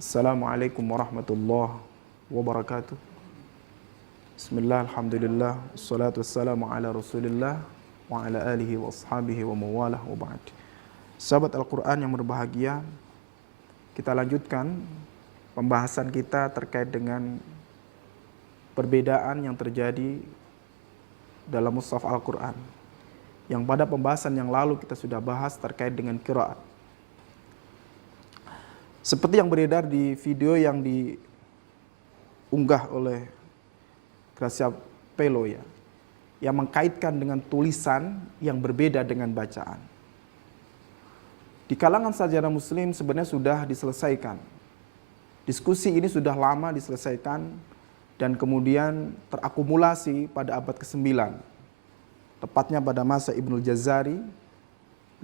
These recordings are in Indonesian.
Assalamualaikum warahmatullahi wabarakatuh. Bismillah, alhamdulillah, wassalatu wassalamu ala rasulillah wa ala alihi wa ashabihi wa mawalah wa ba'd. Sahabat Al-Quran yang berbahagia, kita lanjutkan pembahasan kita terkait dengan perbedaan yang terjadi dalam mushaf Al-Quran, yang pada pembahasan yang lalu kita sudah bahas terkait dengan qiraat. Seperti yang beredar di video yang diunggah oleh Gracia Pelo ya, yang mengkaitkan dengan tulisan yang berbeda dengan bacaan. Di kalangan sarjana muslim sebenarnya sudah diselesaikan. Diskusi ini sudah lama diselesaikan dan kemudian terakumulasi pada abad ke-9. Tepatnya pada masa Ibnul Jazari,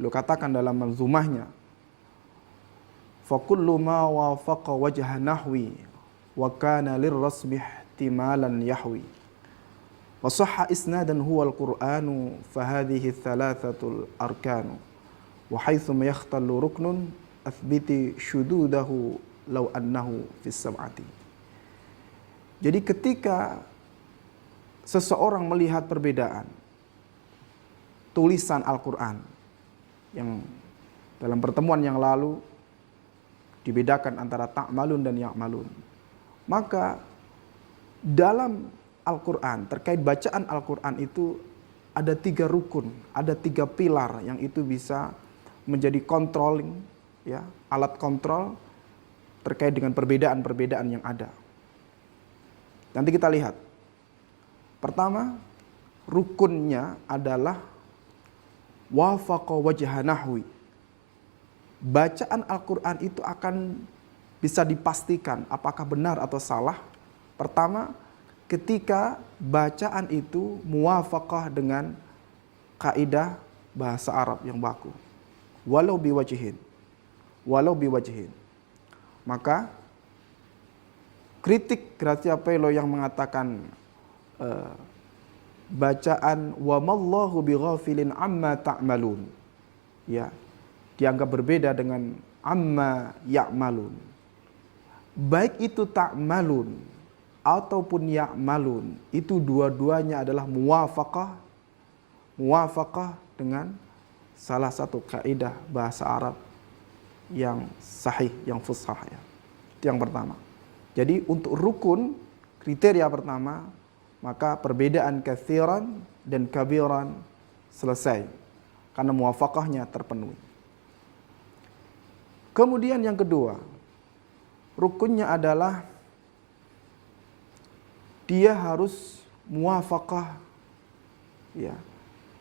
beliau katakan dalam manzumahnya, فَكُلُّ مَا وَافَقَ وَجْهَ نَحْوِي وَكَانَ لِلرَّسْمِ احْتِمَالًا يَحْوِي وَصَحَّ إِسْنَادًا هُوَ الْقُرْآنُ فَهَذِهِ الثَّلَاثَةُ الْأَرْكَانُ وَحَيْثُمَ يَخْتَلُّ رُكْنٌ أَثْبِتِ شُذُوذَهُ لَوْ أَنَّهُ فِي السَّبْعَةِ. Jadi ketika seseorang melihat perbedaan tulisan Al-Quran, yang dalam pertemuan yang lalu dibedakan antara ta'malun dan ya'malun, maka dalam Al-Quran, terkait bacaan Al-Quran itu ada 3 rukun, ada 3 pilar yang itu bisa menjadi controlling, ya, alat kontrol terkait dengan perbedaan-perbedaan yang ada. Nanti kita lihat. Pertama, rukunnya adalah wafaqa wajha nahwi. Bacaan Al-Quran itu akan bisa dipastikan apakah benar atau salah. Pertama, ketika bacaan itu muwafaqah dengan kaidah bahasa Arab yang baku. Walau biwajhin. Maka kritik Gracia Pelo yang mengatakan bacaan wa mallahu bighafilin amma ta'malun, ya, dianggap berbeda dengan amma ya'malun. Baik itu ta'malun ataupun ya'malun, itu dua-duanya adalah muwafaqah dengan salah satu kaidah bahasa Arab yang sahih, yang fushah ya. Itu yang pertama. Jadi untuk rukun, kriteria pertama, maka perbedaan katsiran dan kabiran selesai karena muwafaqahnya terpenuhi. Kemudian yang kedua, rukunnya adalah dia harus muwafaqah, ya,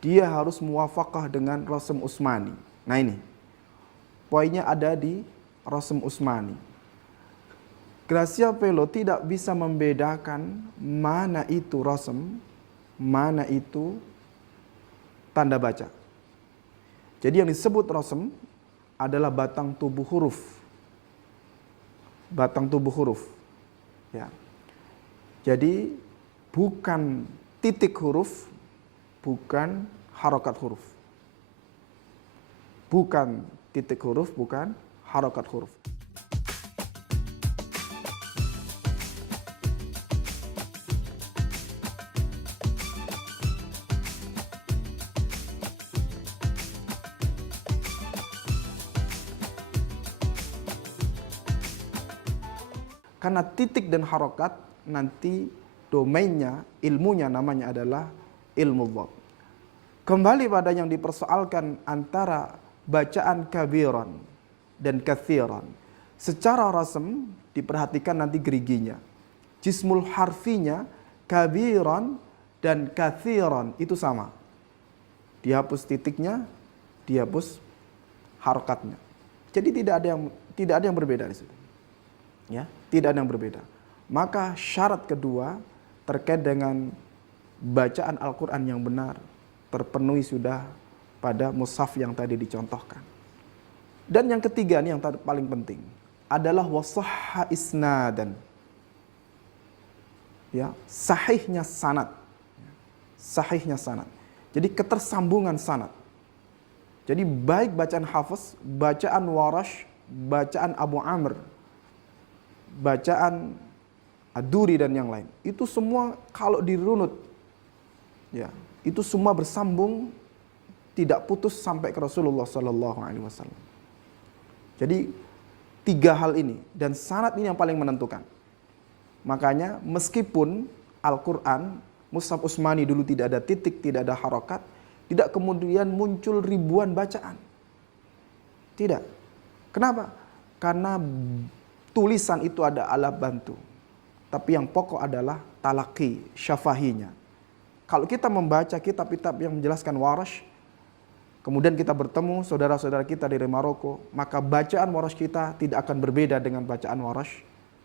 dia harus muwafaqah dengan Rasm Utsmani. Nah ini, poinnya ada di Rasm Utsmani. Gracia Pelo tidak bisa membedakan mana itu rasm, mana itu tanda baca. Jadi yang disebut rasm adalah batang tubuh huruf. Batang tubuh huruf. Ya. Jadi bukan titik huruf, bukan harokat huruf. Bukan titik huruf, bukan harokat huruf. Karena titik dan harokat nanti domainnya, ilmunya namanya adalah ilmu dhabt. Kembali pada yang dipersoalkan antara bacaan kabiran dan katsiran. Secara rasm diperhatikan nanti geriginya. Jismul harfinya kabiran dan katsiran itu sama. Dihapus titiknya, dihapus harokatnya. Jadi tidak ada yang berbeda di situ. Ya, tidak ada yang berbeda. Maka syarat kedua terkait dengan bacaan Al-Quran yang benar terpenuhi sudah pada mushaf yang tadi dicontohkan. Dan yang ketiga nih yang paling penting adalah wasahha isnadan. Ya, sahihnya sanad. Sahihnya sanad. Jadi ketersambungan sanad. Jadi baik bacaan Hafiz, bacaan Warash, bacaan Abu Amr, bacaan Ad-Duri dan yang lain. Itu semua kalau dirunut, ya, itu semua bersambung, tidak putus sampai ke Rasulullah Sallallahu Alaihi Wasallam. Jadi 3 hal ini dan sanad ini yang paling menentukan. Makanya meskipun Al-Quran Mushaf Utsmani dulu tidak ada titik, tidak ada harokat, tidak kemudian muncul ribuan bacaan. Tidak. Kenapa? Karena tulisan itu ada alat bantu. Tapi yang pokok adalah talaki, syafahinya. Kalau kita membaca kitab-kitab yang menjelaskan Warash, kemudian kita bertemu saudara-saudara kita dari Maroko, maka bacaan Warash kita tidak akan berbeda dengan bacaan Warash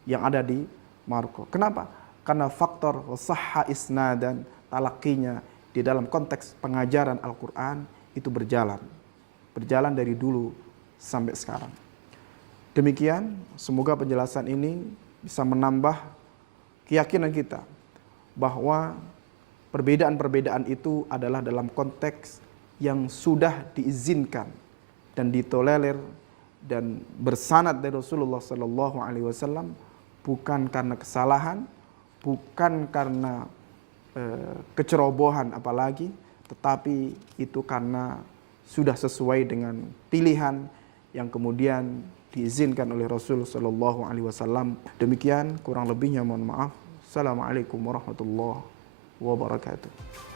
yang ada di Maroko. Kenapa? Karena faktor sahha isnadan, talakinya di dalam konteks pengajaran Al-Quran itu berjalan. Berjalan dari dulu sampai sekarang. Demikian, semoga penjelasan ini bisa menambah keyakinan kita bahwa perbedaan-perbedaan itu adalah dalam konteks yang sudah diizinkan dan ditolerir dan bersanad dari Rasulullah Sallallahu Alaihi Wasallam, bukan karena kesalahan, bukan karena kecerobohan apalagi, tetapi itu karena sudah sesuai dengan pilihan yang kemudian diizinkan oleh Rasul Sallallahu Alaihi Wasallam. Demikian, kurang lebihnya mohon maaf. Assalamualaikum warahmatullahi wabarakatuh.